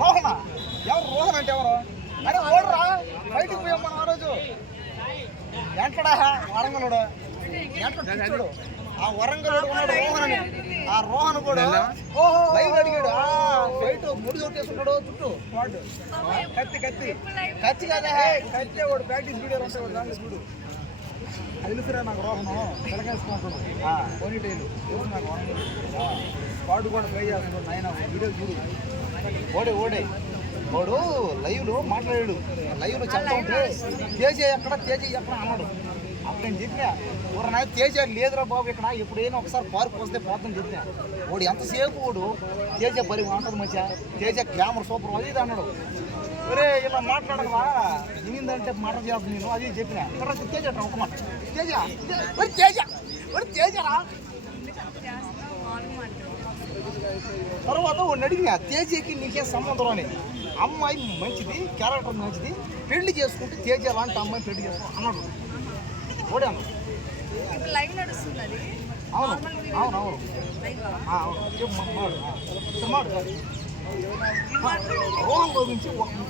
రోహన ఎవరు రోహన్ అంటే ఎవరు అరే ఓడరా బయటికి పోయాం మనం ఆ రోజు ఎంటడా వరంగలుడు ఎంటడు ఆ వరంగలుడు ఉన్నాడు రోహన్ అని ఆ రోహన్ కూడా లైవ్ అడిగాడు బయట ముడి కొట్టేసుకున్నాడు చుట్టూ వాడు కత్తి కత్తి కత్తి కదా కత్తి వాడు ప్రాక్టీస్ వీడియోలు వస్తాయి వాడు దాంట్లో చూడు అది తెలుసురా నాకు రోహను తెలకేసుకుంటాడు పోనీటైలు తెలుసు నాకు వరంగలుడు వాడు కూడా ట్రై చేస్తున్నాడు నాయన వీడియో చూడు ఓడే వాడు లైవ్లో మాట్లాడాడు లైవ్లో చెప్తా ఉంటే తేజ ఎక్కడ అన్నాడు అప్పుడు నేను చెప్పినా ఊరనా తేజ లేదురా బాబు ఇక్కడ ఎప్పుడైనా ఒకసారి పార్క్ వస్తే పోతుందని చెప్పినా వాడు ఎంతసేపు వాడు తేజ బరి ఉంటుంది మంచిగా తేజ గ్లామర్ సూపర్ అది ఇది అన్నాడు ఒరే ఇలా మాట్లాడగలవా ఏమిందంటే మాట చేస్తాను నేను అది చెప్పినా తర్వాత తేజ ఒక మాట తేజరా తర్వాత వాడిని అడిగినా తేజకి నీకే సంబంధం అని అమ్మాయి మంచిది క్యారెక్టర్ మంచిది పెళ్లి చేసుకుంటే తేజ లాంటి అమ్మాయి పెళ్లి చేసుకో అన్నాడు ఓడే అన్నాడు అవును రోహన్ గురించి Rohan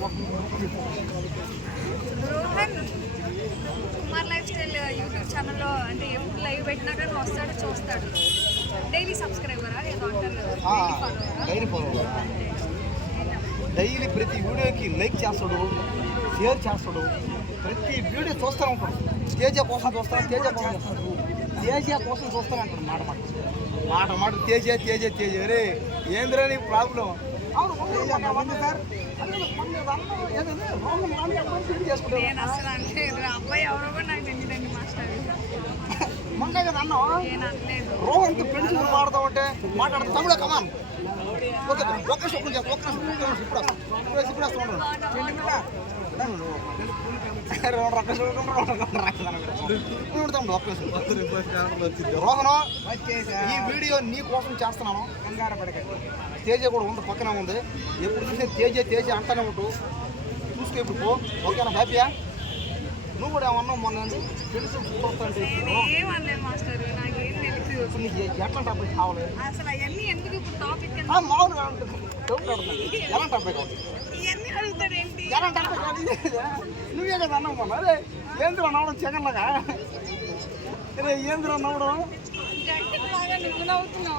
Kumar life style YouTube ఛానల్లో అంటే ఎప్పుడు లైవ్ పెట్టినా కానీ వస్తాడు చూస్తాడు డైలీ సబ్స్క్రైబరా ఏదో అంటారు డైలీ ఫాలో డైలీ ప్రతి వీడియోకి లైక్ చేస్తాడు షేర్ చేస్తాడు ప్రతి వీడియో చూస్తూనే ఉంటాడు తేజ కోసం చూస్తాను తేజ కోసం చూస్తూనే అంటాడు మాట తేజ రే ఏంద్రా నీ ప్రాబ్లం మొన్న కదా అన్నా రోహన్తో పెళ్లి చూపులు మాట్లాడతామంటే మాట్లాడతాం తమ్ముడే కమాన్ ఓకే ఒక్క నిమిషం ఇప్పుడు రోహన్ ఈ వీడియో నీ కోసం చేస్తున్నాను తేజ కూడా ఉంది పక్కన ఉంది ఎప్పుడు చూసినా తేజ అంటానే ఉంటూ చూసుకో ఇప్పుడు పో ఓకేనా హ్యాపీయా నువ్వు కూడా ఏమన్నావు మొన్న తెలుసు ఎట్లాంటి అబ్బాయి కావాలి మామూలుగా ఎలాంటి అబ్బాయి కావాలి ఎలాంటి అబ్బాయి కావాలి నువ్వే కదా అన్నావు మొన్న అదే ఏంద్ర నవ్వడం జగన్లాగా అరే ఏంద్ర నవ్వడం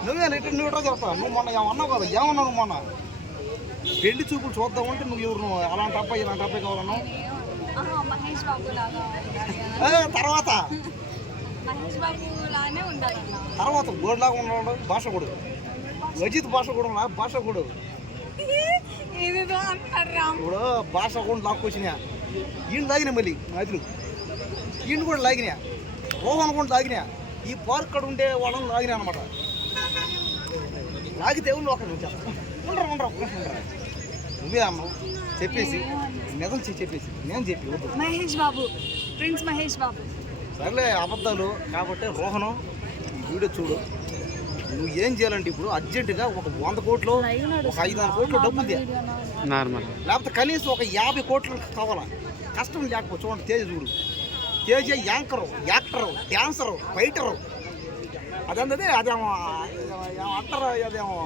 నువ్వే నువ్వు చెప్తావు నువ్వు మొన్న ఏమన్నావు కదా ఏమన్నావు మొన్న పెళ్లి చూపులు చూద్దామంటే నువ్వు ఎవరు అలాంటి అబ్బాయి ఇలాంటి అబ్బాయి కావాలన్నావు తర్వాత గోడ్ లాగా ఉన్నాడు భాష కూడా అజిత్ భాష కూడా ఇప్పుడు భాష కూడా లాక్కొచ్చినా ఈయన లాగినా మళ్ళీ అదిలు ఈయన కూడా లాగినా రోహన్ కూడా లాగినా ఈ పార్క్ కాడ ఉండే వాళ్ళని లాగినా అనమాట లాగితే ఎవరు ఒక ఉండరు నువ్వే అన్నావు చెప్పేసి నిజం చెప్పేసి నేను చెప్పి మహేష్ బాబు సర్లే అబద్ధాలు కాబట్టి రోహను వీడియో చూడు నువ్వు ఏం చేయాలంటే ఇప్పుడు అర్జెంటుగా ఒక 100 కోట్లు ఒక 5-6 కోట్లు డబ్బులు లేకపోతే కనీసం ఒక 50 కోట్లు కావాలా కష్టం లేకపోతే చూడండి తేజ చూడు Teja anchor actor dancer fighter అదేమో అంటారు అదేమో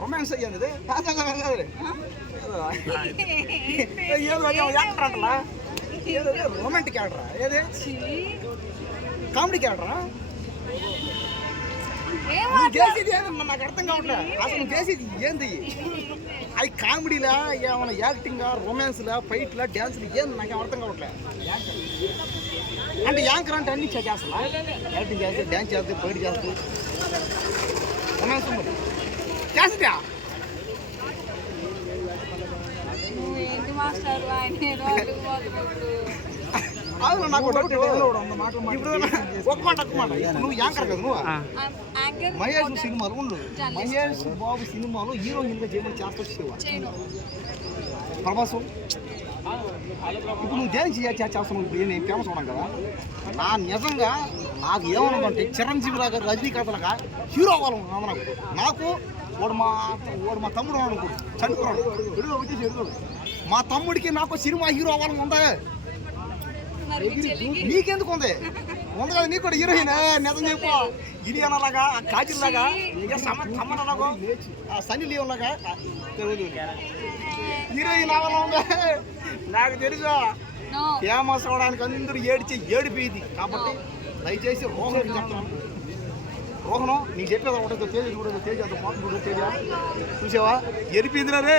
రొమాన్స్ అయ్యింది యాక్టర్ అంటలా రొమాంటిక్ క్యారెక్టరా ఏదే కామెడీ క్యారెక్టరా నువ్వు చేసేది ఏదన్నా నాకు అర్థం కావట్లే అసలు నువ్వు చేసేది ఏంది అది కామెడీలా ఏమైనా యాక్టింగా రొమాన్స్లా ఫైట్లా డ్యాన్స్లు ఏంది నాకేం అర్థం కావట్లే అంటే యాంకర్ అంటే అన్ని చేస్తా యాక్టింగ్ చేస్తే డ్యాన్స్ చేస్తే ఫైట్ చేస్తూ రొమాన్స్ మరి చేస్తా అవును నాకు ఇప్పుడు ఒక మాట నువ్వు యాంకర్ కదా నువ్వు మహేష్ సినిమాలు ఉండు మహేష్ బాబు సినిమాలు హీరోయిన్గా చేయమని చేస్తా ప్రభాసం ఇప్పుడు నువ్వు దేని చేస్తున్నావు ఇప్పుడు నేను ఫేమస్ అవడం కదా నా నిజంగా నాకు ఏమన్నదంటే చిరంజీవి లాగా రజనీకాంత్ లాగా హీరో అవ్వాలి నాకు వాడు మా తమ్ముడు అనుకోడు చనిపోయాడు మా తమ్ముడికి నాకు సినిమా హీరో అవ్వాలని ఉందా నీకెందుకు ఉంది ఉంది కదా నీకు కూడా హీరోయిన్ నిజం చెప్పు ఇది అనలాగా కాజులాగా ఇక సమ్మనలాగో సన్నీ లియోన్ లాగా హీరోయిన్ అవలా ఉందా నాకు తెలుసు నో ఫేమస్ అవడానికి అందరూ ఏడిపోయింది కాబట్టి దయచేసి రోహన్ చెప్తాను రోహను నీకు చెప్పేది ఒకటో తేజ్ కూడా తేజ్ అంత పోతుంది తేజ చూసావా ఎరిపోయిందిరా రే